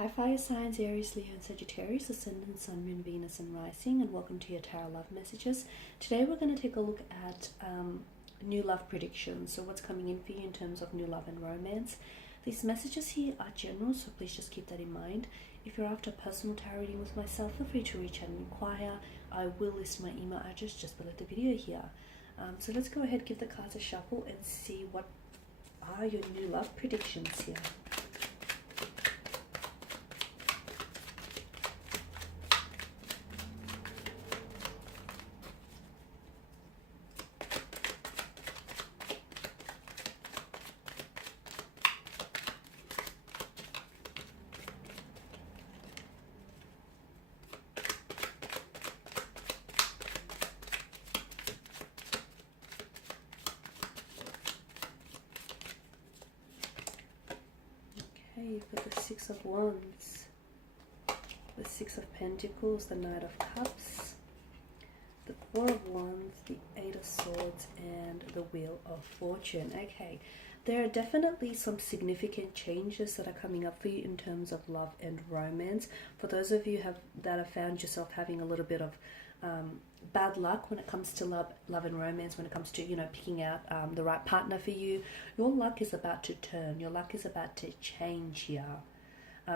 Hi fire signs, Aries, Leo and Sagittarius, Ascendant, Sun, Moon, Venus and Rising, and welcome to your Tarot Love Messages. Today we're going to take a look at new love predictions, so what's coming in for you in terms of new love and romance. These messages here are general, so please just keep that in mind. If you're after a personal tarot reading with myself, feel free to reach out and inquire. I will list my email address just below the video here. So let's go ahead, give the cards a shuffle and see what are your new love predictions here. You've got the Six of Wands, the Six of Pentacles, the Knight of Cups, the Four of Wands, the Eight of Swords, and the Wheel of Fortune. Okay, there are definitely some significant changes that are coming up for you in terms of love and romance. For those of you that have found yourself having a little bit of bad luck when it comes to love and romance, when it comes to, picking out the right partner for you, your luck is about to turn. Your luck is about to change here,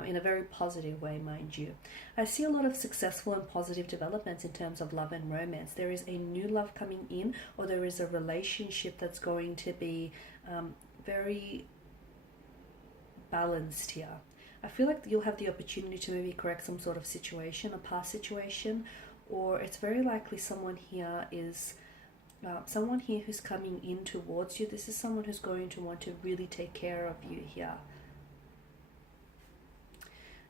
in a very positive way, mind you. I see a lot of successful and positive developments in terms of love and romance. There is a new love coming in, or there is a relationship that's going to be very balanced here. I feel like you'll have the opportunity to maybe correct some sort of situation, a past situation, or it's very likely someone here is someone here who's coming in towards you. This is someone who's going to want to really take care of you here.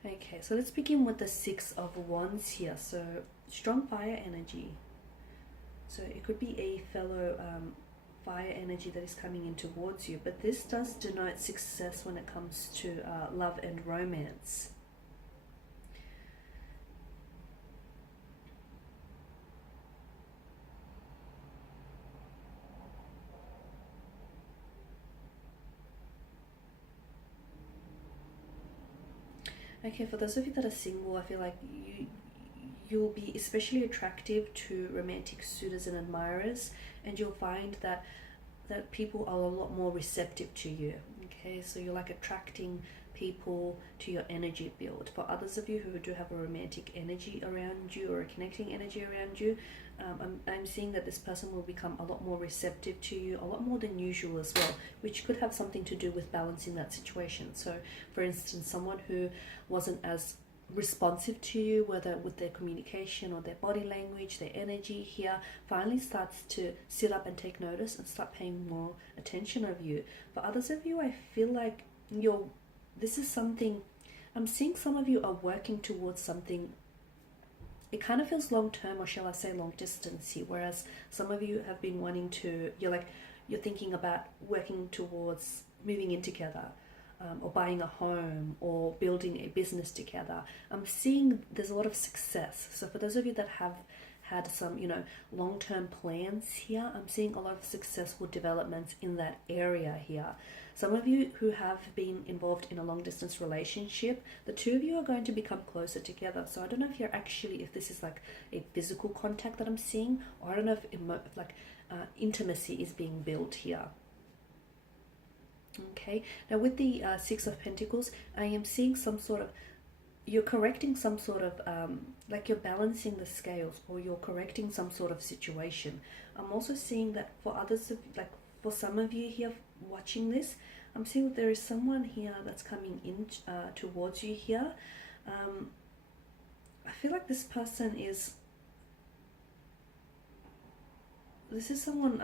Okay, so let's begin with the Six of Wands here. So strong fire energy. So it could be a fellow fire energy that is coming in towards you, but this does denote success when it comes to love and romance. Okay, for those of you that are single, I feel like you'll be especially attractive to romantic suitors and admirers, and you'll find that people are a lot more receptive to you. Okay, so you're like attracting people to your energy field. For others of you who do have a romantic energy around you or a connecting energy around you, I'm seeing that this person will become a lot more receptive to you, a lot more than usual as well, which could have something to do with balancing that situation. So for instance, someone who wasn't as responsive to you, whether with their communication or their body language, their energy here, finally starts to sit up and take notice and start paying more attention of you. For others of you, I feel like this is something, I'm seeing some of you are working towards something. It kind of feels long term, or shall I say long distance here, whereas some of you have been wanting to, you're thinking about working towards moving in together, or buying a home, or building a business together. I'm seeing there's a lot of success. So for those of you that have had some, long-term plans here, I'm seeing a lot of successful developments in that area here. Some of you who have been involved in a long-distance relationship, the two of you are going to become closer together. So I don't know if this is like a physical contact that I'm seeing, or I don't know if intimacy is being built here. Okay, now with the Six of Pentacles, I am seeing some sort of, you're correcting some sort of, like you're balancing the scales, or you're correcting some sort of situation. I'm also seeing that for others, for some of you here watching this, I'm seeing that there is someone here that's coming in towards you here. I feel like this person is someone,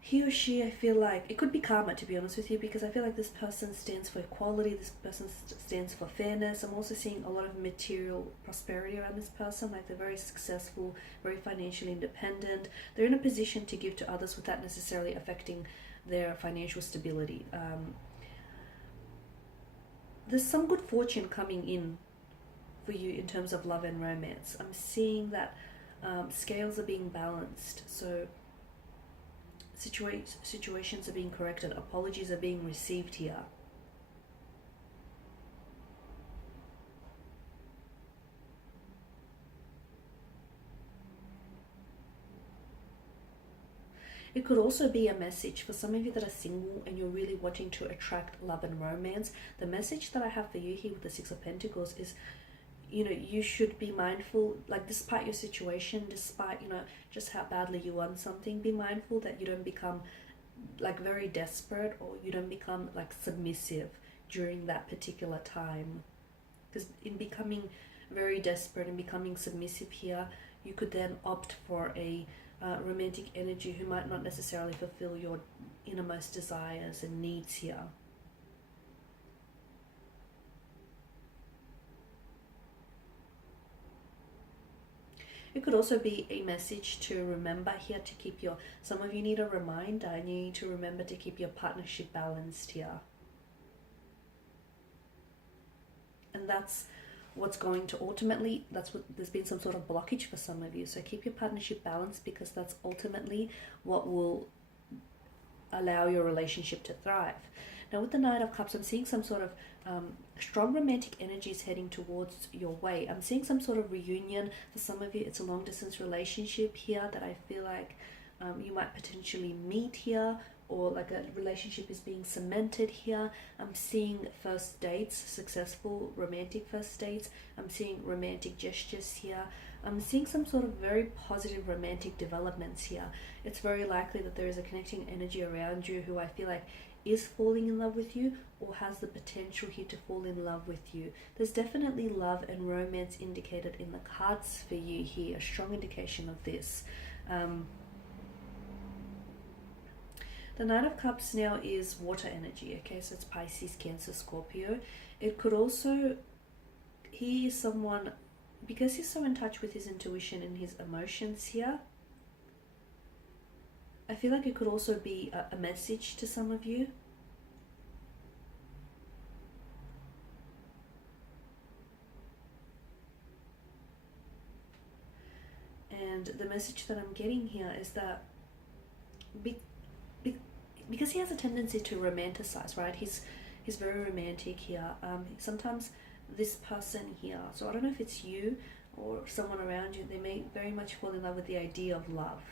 he or she, I feel like, it could be karma, to be honest with you, because I feel like this person stands for equality, this person stands for fairness. I'm also seeing a lot of material prosperity around this person, like they're very successful, very financially independent. They're in a position to give to others without necessarily affecting their financial stability. There's some good fortune coming in for you in terms of love and romance. I'm seeing that scales are being balanced, so situations are being corrected, apologies are being received here. It could also be a message for some of you that are single and you're really wanting to attract love and romance. The message that I have for you here with the Six of Pentacles is, you know, you should be mindful, like despite your situation, despite, you know, just how badly you want something, be mindful that you don't become like very desperate, or you don't become like submissive during that particular time. Because in becoming very desperate and becoming submissive here, you could then opt for a romantic energy who might not necessarily fulfill your innermost desires and needs here. It could also be a message to remember here to keep your, some of you need a reminder and you need to remember to keep your partnership balanced here. And that's what's going to ultimately, that's what, there's been some sort of blockage for some of you. So keep your partnership balanced, because that's ultimately what will allow your relationship to thrive. Now with the Knight of Cups, I'm seeing some sort of strong romantic energies heading towards your way. I'm seeing some sort of reunion. For some of you, it's a long distance relationship here that I feel like you might potentially meet here, or like a relationship is being cemented here. I'm seeing first dates, successful romantic first dates. I'm seeing romantic gestures here. I'm seeing some sort of very positive romantic developments here. It's very likely that there is a connecting energy around you who I feel like is falling in love with you, or has the potential here to fall in love with you. There's definitely love and romance indicated in the cards for you here, a strong indication of this. The Knight of Cups now is water energy, okay, so it's Pisces, Cancer, Scorpio. It could also, he is someone, because he's so in touch with his intuition and his emotions here, I feel like it could also be a message to some of you. And the message that I'm getting here is that because he has a tendency to romanticize, right? He's very romantic here. Sometimes this person here, so I don't know if it's you or someone around you, they may very much fall in love with the idea of love.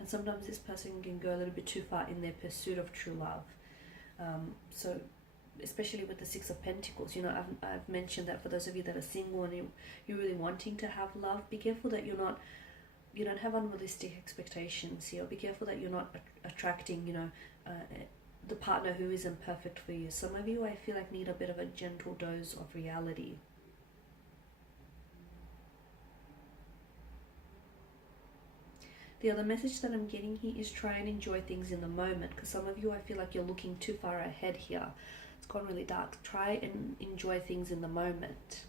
And sometimes this person can go a little bit too far in their pursuit of true love. So especially with the Six of Pentacles, you know, I've mentioned that for those of you that are single and you're really wanting to have love, be careful that you don't have unrealistic expectations here. Be careful that you're not attracting, you know, the partner who isn't perfect for you. Some of you, I feel like, need a bit of a gentle dose of reality. The other message that I'm getting here is try and enjoy things in the moment, because some of you, I feel like you're looking too far ahead here. It's gone really dark. Try and enjoy things in the moment.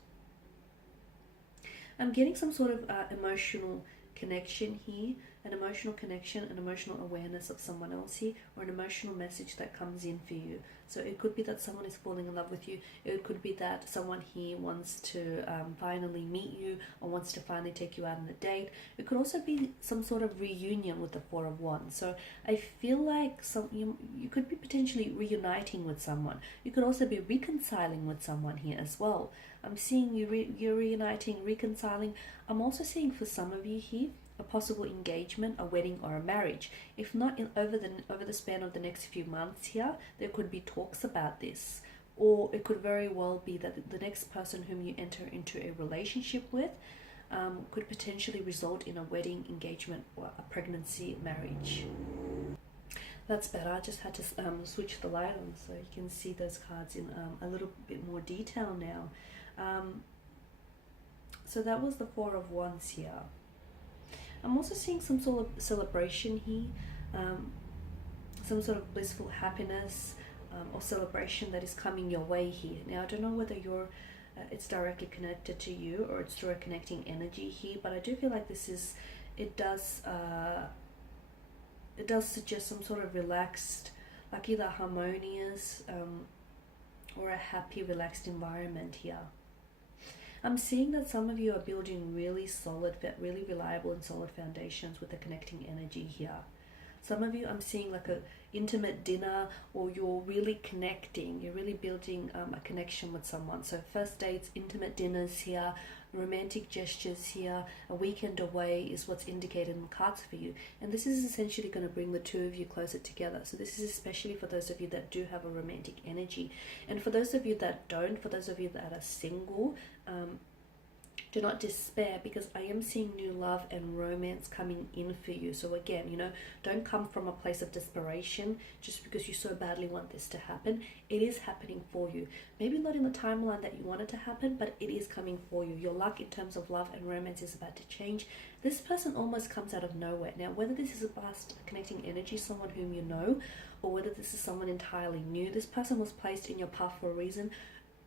I'm getting some sort of emotional connection here, an emotional connection, an emotional awareness of someone else here, or an emotional message that comes in for you. So it could be that someone is falling in love with you. It could be that someone here wants to finally meet you, or wants to finally take you out on a date. It could also be some sort of reunion with the Four of Wands. So I feel like you could be potentially reuniting with someone. You could also be reconciling with someone here as well. I'm seeing you're reuniting, reconciling. I'm also seeing for some of you here a possible engagement, a wedding, or a marriage. If not over the span of the next few months here, there could be talks about this. Or it could very well be that the next person whom you enter into a relationship with could potentially result in a wedding, engagement, or a pregnancy, marriage. That's better. I just had to switch the light on so you can see those cards in a little bit more detail now. So that was the Four of Wands here. I'm also seeing some sort of celebration here, some sort of blissful happiness or celebration that is coming your way here. Now, I don't know whether it's directly connected to you or it's through a connecting energy here, but I do feel like it does suggest some sort of relaxed, like either harmonious or a happy, relaxed environment here. I'm seeing that some of you are building really solid, really reliable and solid foundations with the connecting energy here. Some of you, I'm seeing like intimate dinner, or you're really connecting, you're really building a connection with someone. So first dates, intimate dinners here, romantic gestures here, a weekend away is what's indicated in the cards for you. And this is essentially going to bring the two of you closer together. So this is especially for those of you that do have a romantic energy. And for those of you that don't, for those of you that are single, do not despair, because I am seeing new love and romance coming in for you. So again, you know, don't come from a place of desperation just because you so badly want this to happen. It is happening for you. Maybe not in the timeline that you want it to happen, but it is coming for you. Your luck in terms of love and romance is about to change. This person almost comes out of nowhere. Now, whether this is a past connecting energy, someone whom you know, or whether this is someone entirely new, this person was placed in your path for a reason.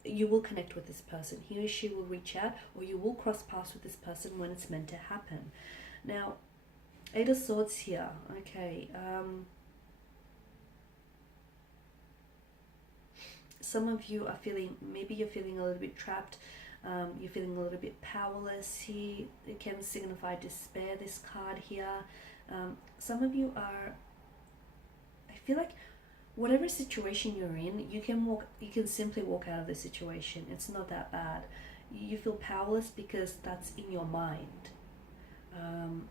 You will connect with this person. He or she will reach out, or you will cross paths with this person when it's meant to happen. Now, Eight of Swords here. Okay. Some of you are feeling, maybe you're feeling a little bit trapped. You're feeling a little bit powerless here. It can signify despair, this card here. Some of you are, I feel like, whatever situation you're in, you can simply walk out of the situation. It's not that bad. You feel powerless because that's in your mind. And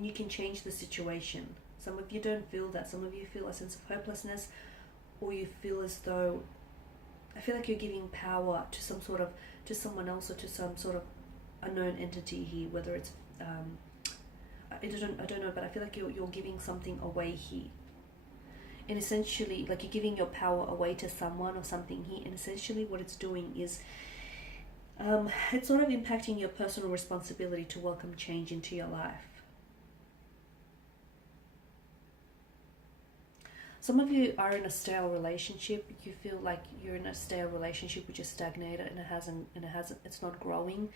you can change the situation. Some of you don't feel that. Some of you feel a sense of hopelessness, or you feel as though, I feel like you're giving power to to someone else, or to some sort of unknown entity here, whether it's, I don't know, but I feel like you're giving something away here. And essentially, like, you're giving your power away to someone or something here, and essentially what it's doing is it's sort of impacting your personal responsibility to welcome change into your life. Some of you are in a stale relationship. You feel like you're in a stale relationship which is stagnated, and it's not growing.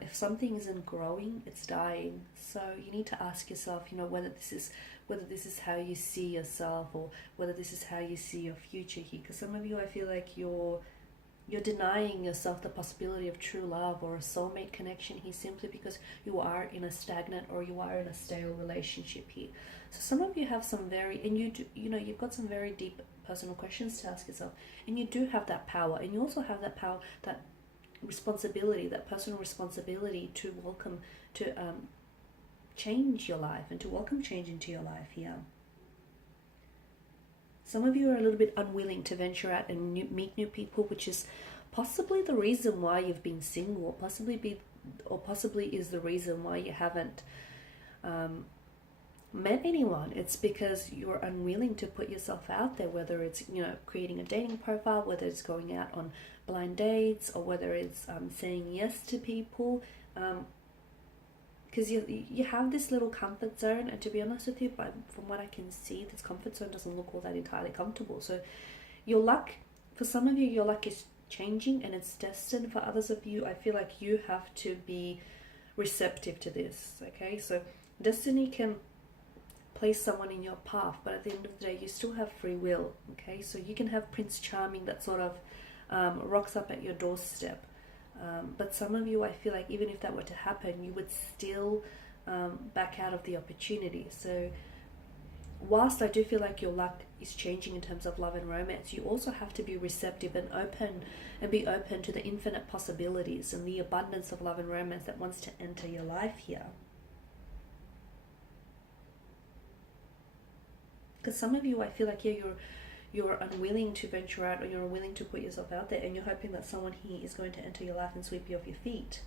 If something isn't growing, it's dying. So you need to ask yourself, you know, whether this is how you see yourself, or whether this is how you see your future here. Because some of you, I feel like you're denying yourself the possibility of true love or a soulmate connection here, simply because you are in a stagnant, or you are in a stale relationship here. So some of you have some very, and you've got some very deep personal questions to ask yourself, and you do have that power, and you also have that power, that responsibility, that personal responsibility to welcome, to change your life, and to welcome change into your life here. Some of you are a little bit unwilling to venture out and meet new people, which is possibly the reason why you've been single, or possibly is the reason why you haven't met anyone. It's because you're unwilling to put yourself out there, whether it's, you know, creating a dating profile, whether it's going out on blind dates, or whether it's saying yes to people, because you have this little comfort zone, and to be honest with you, but from what I can see, this comfort zone doesn't look all that entirely comfortable. So your luck, for some of you, your luck is changing, and it's destined. For others of you, I feel like you have to be receptive to this. Okay, so destiny can place someone in your path, but at the end of the day, you still have free will. Okay, so you can have Prince Charming that sort of rocks up at your doorstep, but some of you, I feel like, even if that were to happen, you would still back out of the opportunity. So whilst I do feel like your luck is changing in terms of love and romance, you also have to be receptive and open, and be open to the infinite possibilities and the abundance of love and romance that wants to enter your life here. Because some of you, I feel like, yeah, you're unwilling to venture out, or you're unwilling to put yourself out there, and you're hoping that someone here is going to enter your life and sweep you off your feet.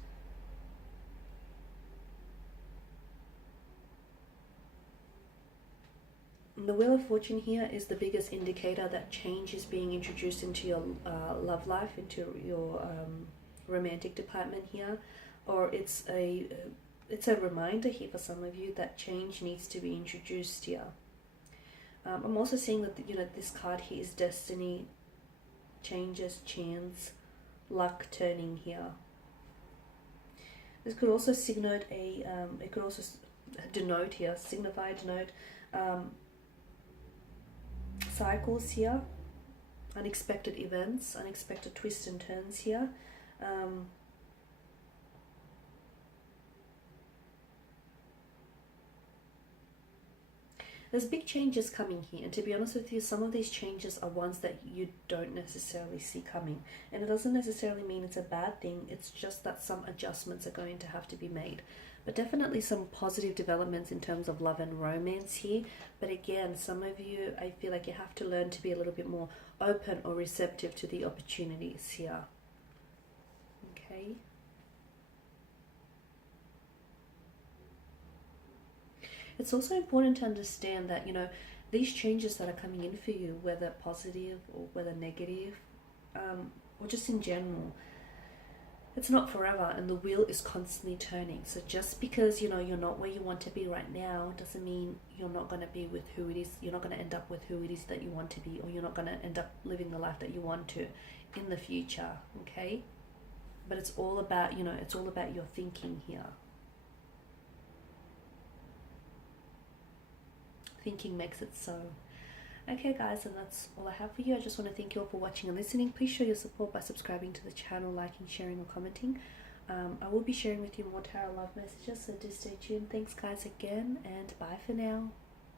And the Wheel of Fortune here is the biggest indicator that change is being introduced into your love life, into your romantic department here, or it's a reminder here for some of you that change needs to be introduced here. I'm also seeing that, you know, this card here is destiny, changes, chance, luck turning here. This could also signify denote cycles here, unexpected events, unexpected twists and turns here. there's big changes coming here, and to be honest with you, some of these changes are ones that you don't necessarily see coming, and it doesn't necessarily mean it's a bad thing. It's just that some adjustments are going to have to be made, but definitely some positive developments in terms of love and romance here. But again, some of you, I feel like you have to learn to be a little bit more open or receptive to the opportunities here. Okay. It's also important to understand that, you know, these changes that are coming in for you, whether positive or whether negative, or just in general, it's not forever, and the wheel is constantly turning. So just because, you know, you're not where you want to be right now doesn't mean you're not going to be with who it is, you're not going to end up with who it is that you want to be, or you're not going to end up living the life that you want to in the future. Okay. But it's all about, you know, it's all about your thinking here. Thinking makes it so. Okay guys, and that's all I have for you. I just want to thank you all for watching and listening. Please show your support by subscribing to the channel, liking, sharing or commenting. I will be sharing with you more tarot love messages, so do stay tuned. Thanks guys again, and bye for now.